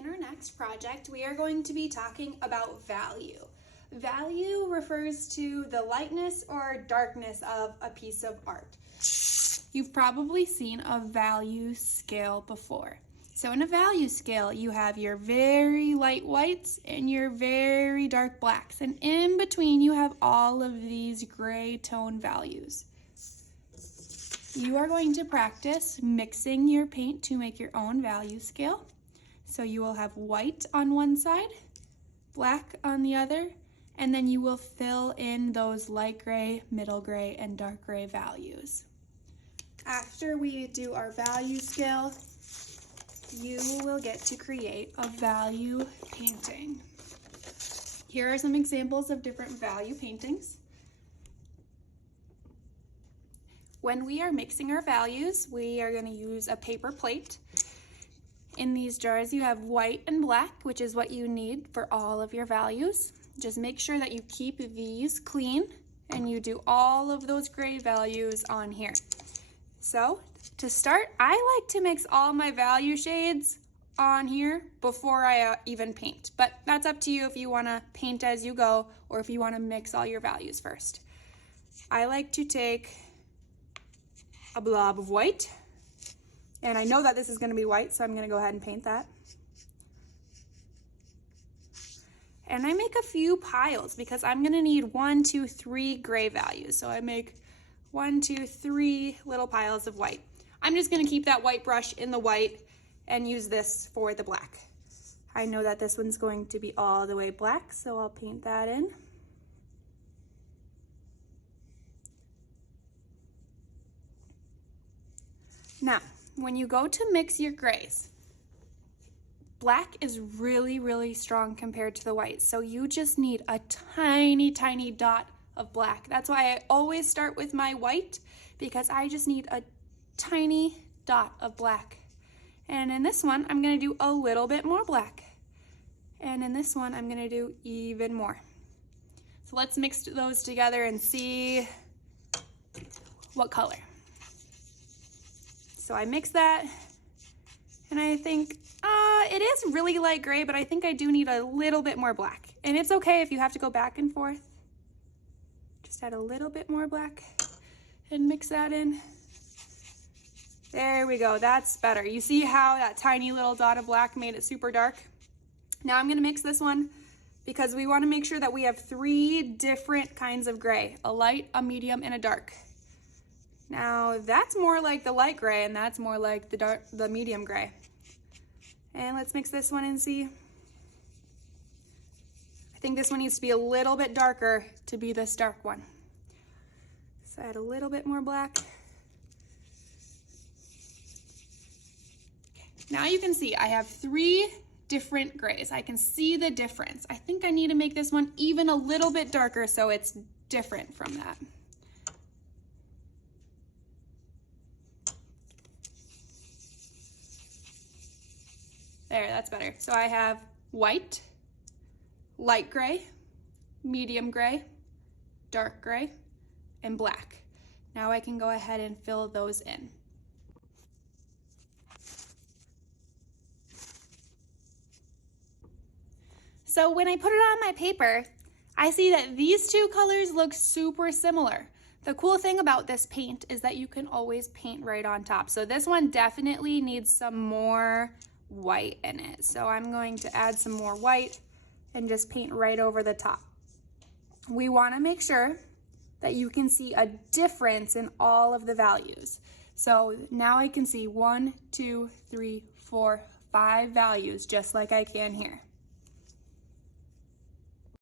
In our next project, we are going to be talking about value. Value refers to the lightness or darkness of a piece of art. You've probably seen a value scale before. So in a value scale, you have your very light whites and your very dark blacks. And in between, you have all of these gray tone values. You are going to practice mixing your paint to make your own value scale. So you will have white on one side, black on the other, and then you will fill in those light gray, middle gray, and dark gray values. After we do our value scale, you will get to create a value painting. Here are some examples of different value paintings. When we are mixing our values, we are going to use a paper plate. In these jars, you have white and black, which is what you need for all of your values. Just make sure that you keep these clean and you do all of those gray values on here. So to start, I like to mix all my value shades on here before I even paint, but that's up to you if you want to paint as you go or if you want to mix all your values first. I like to take a blob of white, and I know that this is going to be white, so I'm going to go ahead and paint that. And I make a few piles because I'm going to need 1, 2, 3 gray values. So I make 1, 2, 3 little piles of white. I'm just going to keep that white brush in the white and use this for the black. I know that this one's going to be all the way black, so I'll paint that in. Now, when you go to mix your grays, black is really strong compared to the white, so you just need a tiny dot of black. That's why I always start with my white, because I just need a tiny dot of black. And in this one, I'm going to do a little bit more black. And in this one, I'm going to do even more. So let's mix those together and see what color. So I mix that, and I think it is really light gray, but I think I do need a little bit more black. And it's okay if you have to go back and forth. Just add a little bit more black and mix that in. There we go, that's better. You see how that tiny little dot of black made it super dark? Now I'm gonna mix this one because we wanna make sure that we have 3 different kinds of gray, a light, a medium, and a dark. Now that's more like the light gray and that's more like the medium gray. And let's mix this one and see. I think this one needs to be a little bit darker to be this dark one. So add a little bit more black. Okay. Now you can see I have 3 different grays. I can see the difference. I think I need to make this one even a little bit darker so it's different from that. There, that's better. So I have white, light gray, medium gray, dark gray, and black. Now I can go ahead and fill those in. So when I put it on my paper, I see that these 2 colors look super similar. The cool thing about this paint is that you can always paint right on top. So this one definitely needs some more white in it. So I'm going to add some more white and just paint right over the top. We want to make sure that you can see a difference in all of the values. So now I can see 1, 2, 3, 4, 5 values just like I can here.